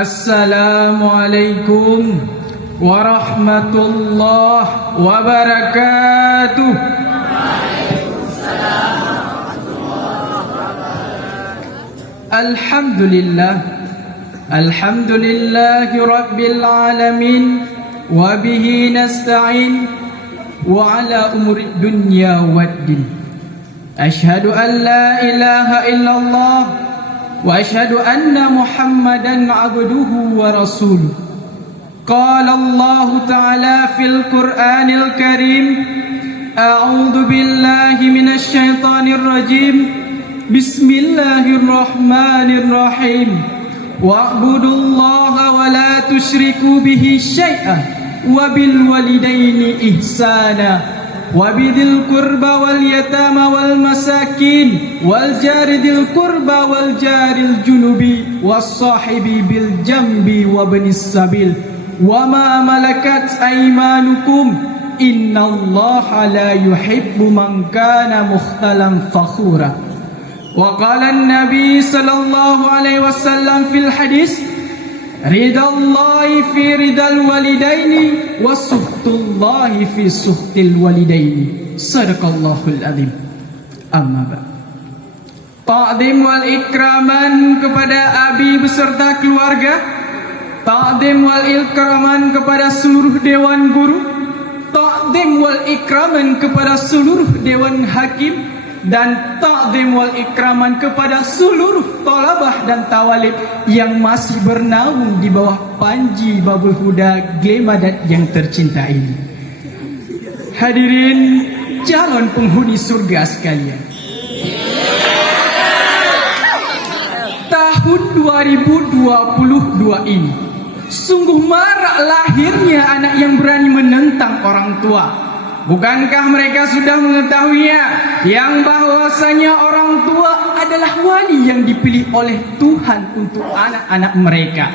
Assalamualaikum warahmatullahi wabarakatuh. Alhamdulillahi rabbil alamin, wa bihi nasta'in wa ala umuri dunya waddin. Ashhadu an la ilaha illallah wa ashhadu anna Muhammadan abduhu wa rasuluh. Qala Allah ta'ala fil Qur'anil Karim, a'udzu billahi minasy syaithanir rajim. Bismillahirrahmanirrahim. Wa'budullaha wa la tusyriku bihi syai'an wa bil walidaini ihsana وبذي القربى واليتامى والمساكين والجار ذي القربى والجار الجنب والصاحب بالجنب وابن السبيل وما ملكت أيمانكم إن الله لا يحب من كان مختالا فخورا. وقال النبي صلى الله عليه وسلم في الحديث ridha Allahi fi ridal walidaini wa suhtullahi fi suhtil walidaini. Sadaqallahul azim. Amma ba'd. Ta'zim wal ikraman kepada abi beserta keluarga, ta'zim wal ikraman kepada seluruh dewan guru, ta'zim wal ikraman kepada seluruh dewan hakim, dan ta'zim wal ikraman kepada seluruh talabah dan tawalib yang masih bernaung di bawah panji Babul Huda Glemadat yang tercinta ini. Hadirin calon penghuni surga sekalian, tahun 2022 ini sungguh marak lahirnya anak yang berani menentang orang tua. Bukankah mereka sudah mengetahuinya yang bahwasanya orang tua adalah wali yang dipilih oleh Tuhan untuk anak-anak mereka?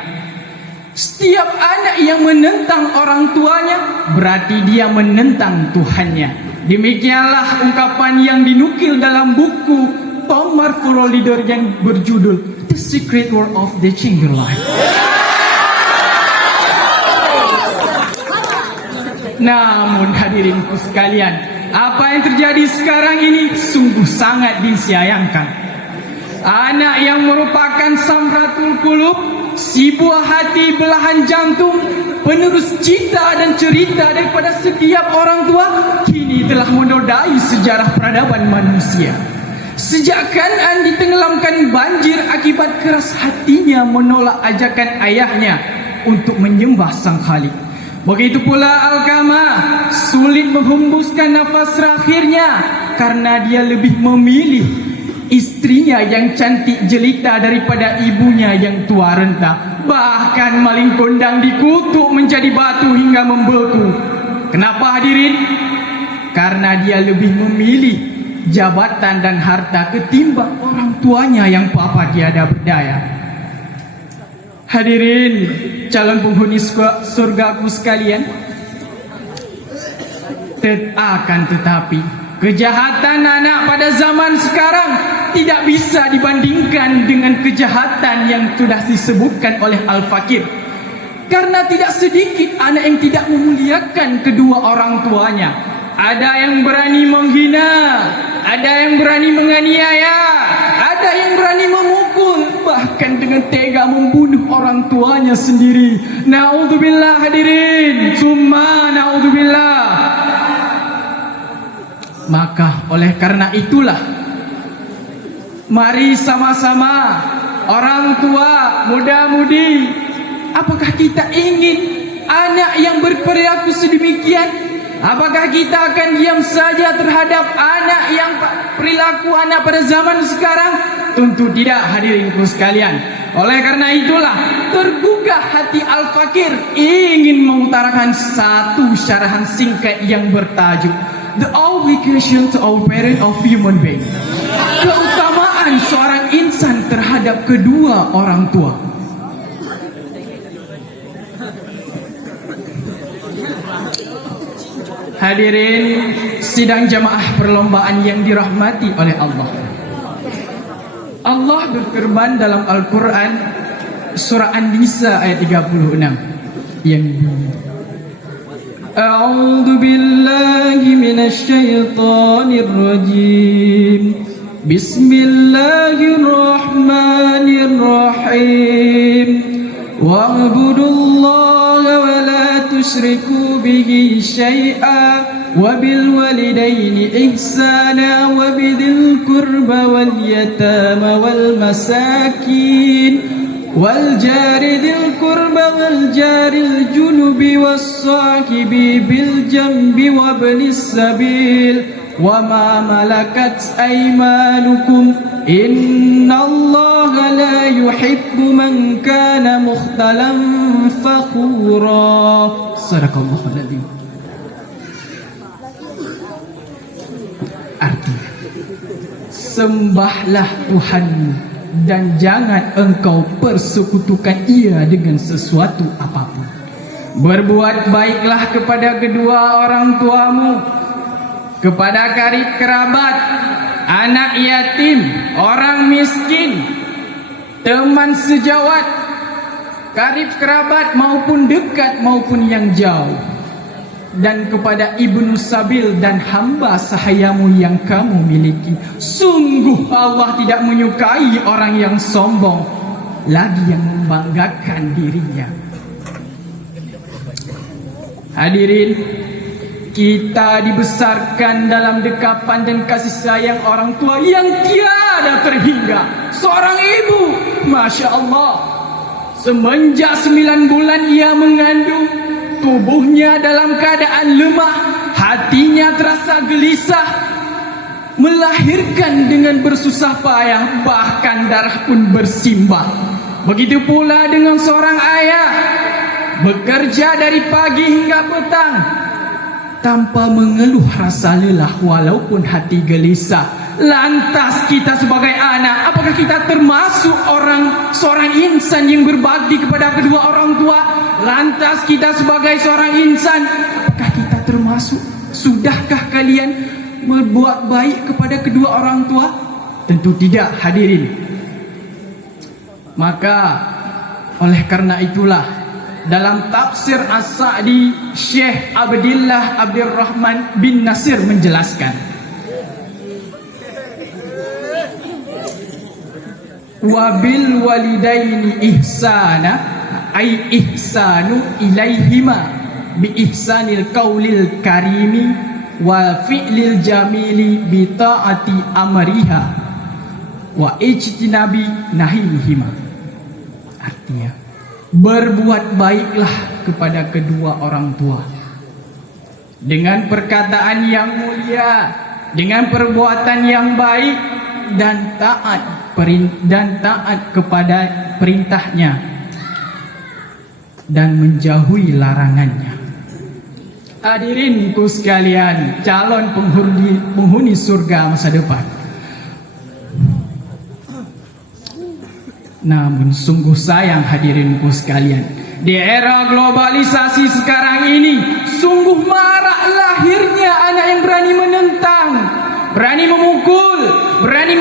Setiap anak yang menentang orang tuanya berarti dia menentang Tuhannya. Demikianlah ungkapan yang dinukil dalam buku Tomar Leader yang berjudul The Secret Word of the Change Life. Namun hadirinku sekalian, apa yang terjadi sekarang ini sungguh sangat disayangkan. Anak yang merupakan samratul qulub, si buah hati belahan jantung, penerus cita dan cerita daripada setiap orang tua, kini telah menodai sejarah peradaban manusia. Sejak Kan'an ditenggelamkan banjir akibat keras hatinya menolak ajakan ayahnya untuk menyembah Sang Khalik. Begitu pula Alqamah sulit menghembuskan nafas terakhirnya karena dia lebih memilih istrinya yang cantik jelita daripada ibunya yang tua renta. Bahkan maling kondang dikutuk menjadi batu hingga membeku. Kenapa hadirin? Karena dia lebih memilih jabatan dan harta ketimbang orang tuanya yang papa tiada berdaya. Hadirin calon penghuni surgaku sekalian, tetapi kejahatan anak pada zaman sekarang tidak bisa dibandingkan dengan kejahatan yang sudah disebutkan oleh Al-Fakir. Karena tidak sedikit anak yang tidak memuliakan kedua orang tuanya. Ada yang berani menghina, ada yang berani menganiaya, ada yang berani memukul, bahkan dengan tega membunuh orang tuanya sendiri. Na'udzubillah hadirin, summa na'udzubillah. Maka oleh karena itulah, mari sama-sama orang tua, muda-mudi, apakah kita ingin anak yang berperilaku sedemikian? Apakah kita akan diam saja terhadap anak yang perilaku anak pada zaman sekarang? Tentu tidak hadirinku sekalian. Oleh karena itulah tergugah hati Al-Fakir ingin mengutarakan satu syarahan singkat yang bertajuk The Obligation to Our Parent of Human Being. Keutamaan seorang insan terhadap kedua orang tua. Hadirin sidang jamaah perlombaan yang dirahmati oleh Allah. Allah berfirman dalam Al-Quran, surah An-Nisa ayat 36 yang A'udzu billahi minasy syaithanir rajim. Bismillahirrahmanirrahim. Wa'budullaha wa la tusyriku bihi syai'a wa bil walidaini ihsana wa bidzil qurba wal yatama wal masakin والجار ذي القربى والجار الجنب والصاحب بالجنب وابن السبيل وما ملكت أيمانكم إن الله لا يحب من كان مختلا فخورا صدق الله العظيم. Artinya, sembahlah Tuhanmu dan jangan engkau persekutukan Ia dengan sesuatu apapun. Berbuat baiklah kepada kedua orang tuamu, kepada karib kerabat, anak yatim, orang miskin, teman sejawat, karib kerabat maupun dekat maupun yang jauh, dan kepada ibnu sabil dan hamba sahayamu yang kamu miliki. Sungguh Allah tidak menyukai orang yang sombong, lagi yang membanggakan dirinya. Hadirin, kita dibesarkan dalam dekapan dan kasih sayang orang tua yang tiada terhingga. Seorang ibu, Masya Allah, semenjak 9 bulan ia mengandung, tubuhnya dalam keadaan lemah, hatinya terasa gelisah, melahirkan dengan bersusah payah, bahkan darah pun bersimbah. Begitu pula dengan seorang ayah, bekerja dari pagi hingga petang tanpa mengeluh rasa lelah walaupun hati gelisah. Lantas kita sebagai anak, apakah kita termasuk seorang insan yang berbakti kepada kedua orang tua? Lantas kita sebagai seorang insan, apakah kita termasuk? Sudahkah kalian berbuat baik kepada kedua orang tua? Tentu tidak, hadirin. Maka oleh karena itulah dalam tafsir As-Sa'di, Syekh Abdillah Abdurrahman bin Nasir menjelaskan, wabil walidaini ihsana ay ihsanu ilaihima bi ihsanil qaulil karimi wa fi'lil jamili bi taati amriha wa ijtinabi nahihima. Artinya, berbuat baiklah kepada kedua orang tua dengan perkataan yang mulia, dengan perbuatan yang baik, dan taat kepada perintahnya dan menjauhi larangannya. Hadirinku sekalian, calon penghuni surga masa depan. Namun sungguh sayang hadirinku sekalian, di era globalisasi sekarang ini sungguh marak lahirnya anak yang berani menentang, berani memukul, berani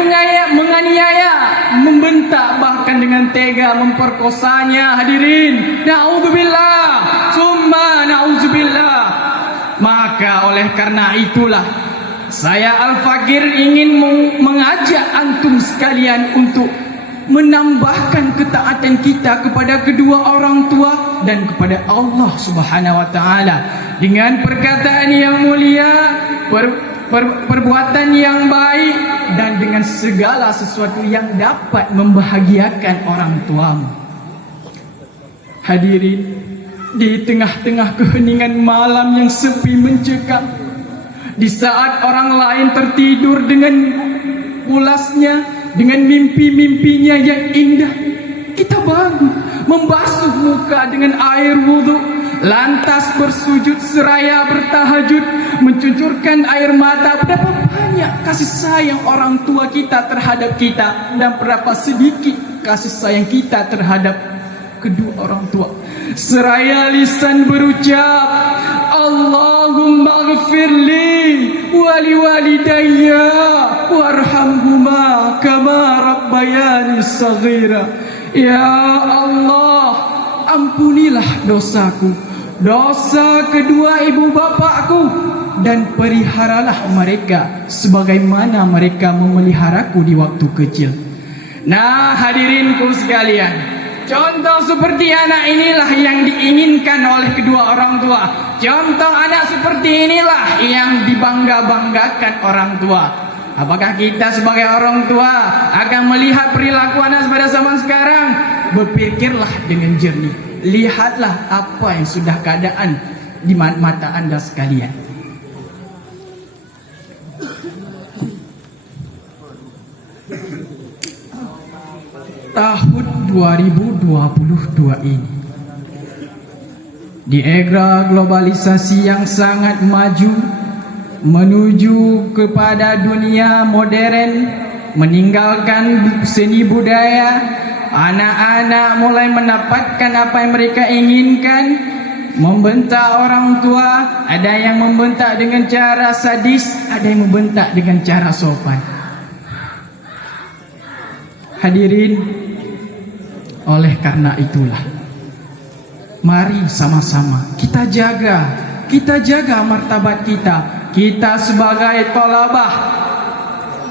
menganiaya, membentak, bahkan dengan tega memperkosanya. Hadirin, na'udzubillah, summa na'udzubillah. Maka oleh karena itulah saya Al-Fakir ingin mengajak antum sekalian untuk menambahkan ketaatan kita kepada kedua orang tua dan kepada Allah Subhanahu wa taala dengan perkataan yang mulia, perbuatan yang baik, dan dengan segala sesuatu yang dapat membahagiakan orang tuamu. Hadirin, di tengah-tengah keheningan malam yang sepi mencekam, di saat orang lain tertidur dengan pulasnya, dengan mimpi-mimpinya yang indah, kita bangun, membasuh muka dengan air wudhu, lantas bersujud seraya bertahajud, mencucurkan air mata. Berapa banyak kasih sayang orang tua kita terhadap kita, dan berapa sedikit kasih sayang kita terhadap kedua orang tua. Seraya lisan berucap, Allahumma ghfirli wali walidayya warhamhuma kama rabbayani saghira. Ya Allah, ampunilah dosaku, dosa kedua ibu bapakku, dan peliharalah mereka sebagaimana mereka memeliharaku di waktu kecil. Nah, hadirinku sekalian, contoh seperti anak inilah yang diinginkan oleh kedua orang tua. Contoh anak seperti inilah yang dibangga-banggakan orang tua. Apakah kita sebagai orang tua akan melihat perilaku anak pada zaman sekarang? Berpikirlah dengan jernih. Lihatlah apa yang sudah keadaan di mata anda sekalian. Tahun 2022 ini, di era globalisasi yang sangat maju menuju kepada dunia modern, meninggalkan seni budaya, anak-anak mulai mendapatkan apa yang mereka inginkan, membentak orang tua. Ada yang membentak dengan cara sadis, ada yang membentak dengan cara sopan. Hadirin, oleh karena itulah, mari sama-sama kita jaga martabat kita. Kita sebagai thalabah,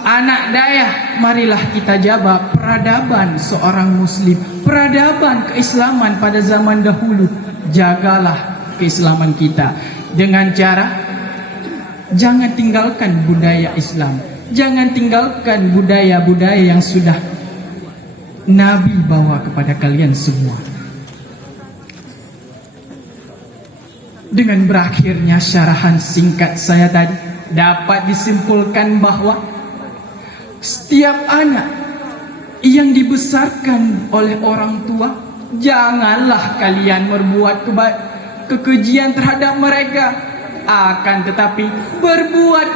anak dayah, marilah kita jaga peradaban seorang muslim, peradaban keislaman pada zaman dahulu. Jagalah keislaman kita dengan cara jangan tinggalkan budaya Islam, jangan tinggalkan budaya-budaya yang sudah Nabi bawa kepada kalian semua. Dengan berakhirnya syarahan singkat saya tadi, dapat disimpulkan bahwa setiap anak yang dibesarkan oleh orang tua, janganlah kalian berbuat kekejian terhadap mereka, akan tetapi berbuat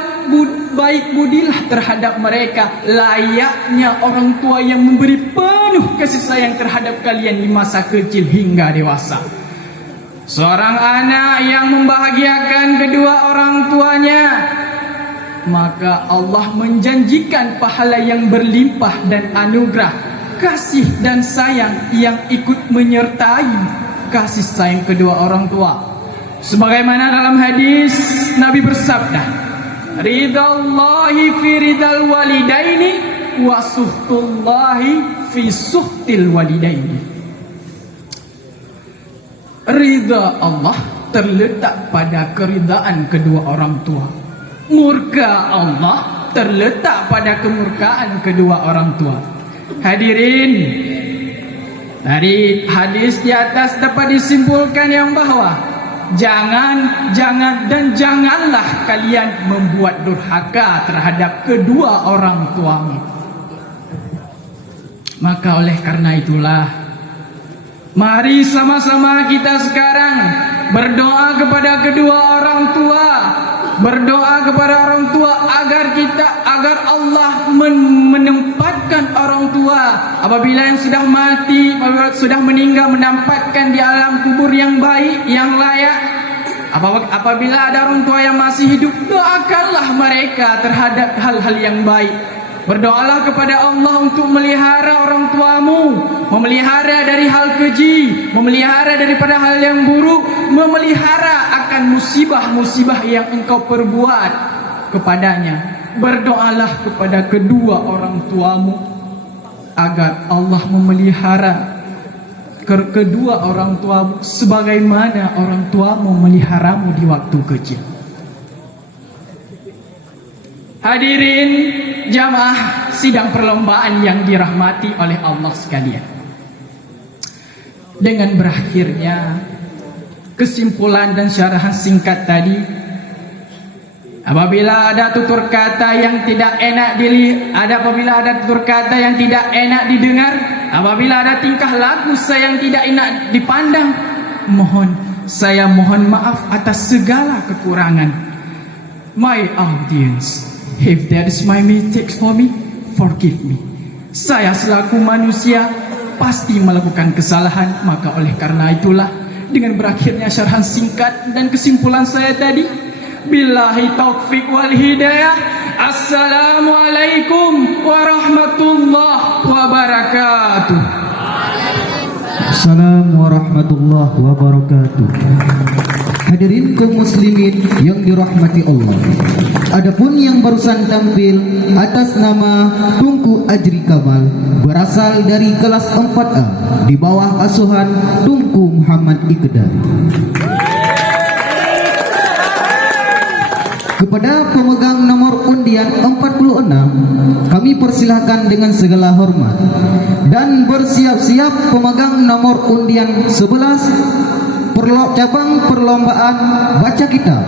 baik budilah terhadap mereka, layaknya orang tua yang memberi penuh kasih sayang terhadap kalian di masa kecil hingga dewasa. Seorang anak yang membahagiakan kedua orang tuanya, maka Allah menjanjikan pahala yang berlimpah dan anugerah, kasih dan sayang yang ikut menyertai kasih sayang kedua orang tua. Sebagaimana dalam hadis Nabi bersabda, ridallahi fi ridal walidaini wa suhtullahi fi suhtil walidaini. Ridha Allah terletak pada keridaan kedua orang tua. Murka Allah terletak pada kemurkaan kedua orang tua. Hadirin, dari hadis di atas dapat disimpulkan yang bahwa janganlah kalian membuat durhaka terhadap kedua orang tuamu. Maka oleh karena itulah, mari sama-sama kita sekarang berdoa kepada kedua orang tua, berdoa kepada orang tua agar Allah menempatkan orang tua apabila yang sudah mati, apabila sudah meninggal, menempatkan di alam kubur yang baik, yang layak. Apabila ada orang tua yang masih hidup, doakanlah mereka terhadap hal-hal yang baik. Berdoalah kepada Allah untuk melihara orang tuamu, memelihara dari hal keji, memelihara daripada hal yang buruk, memelihara akan musibah-musibah yang engkau perbuat kepadanya. Berdoalah kepada kedua orang tuamu agar Allah memelihara kedua orang tuamu sebagaimana orang tuamu memeliharamu di waktu kecil. Hadirin jamaah sidang perlombaan yang dirahmati oleh Allah sekalian, dengan berakhirnya kesimpulan dan syarahan singkat tadi, apabila ada tutur kata yang tidak enak apabila ada tutur kata yang tidak enak didengar, apabila ada tingkah laku saya yang tidak enak dipandang, saya mohon maaf atas segala kekurangan. My audience, if there is my mistakes for me, forgive me. Saya selaku manusia pasti melakukan kesalahan, maka oleh karena itulah dengan berakhirnya syarahan singkat dan kesimpulan saya tadi, billahi taufik wal hidayah. Assalamualaikum warahmatullahi wabarakatuh. Assalamualaikum warahmatullahi wabarakatuh. Hadirin kaum muslimin yang dirahmati Allah. Adapun yang barusan tampil atas nama Tunku Ajri Kamal berasal dari kelas 4A di bawah asuhan Tunku Muhammad Iqdar. Kepada pemegang nomor undian 46, kami persilahkan dengan segala hormat dan bersiap-siap pemegang nomor undian 11 cabang perlombaan baca kitab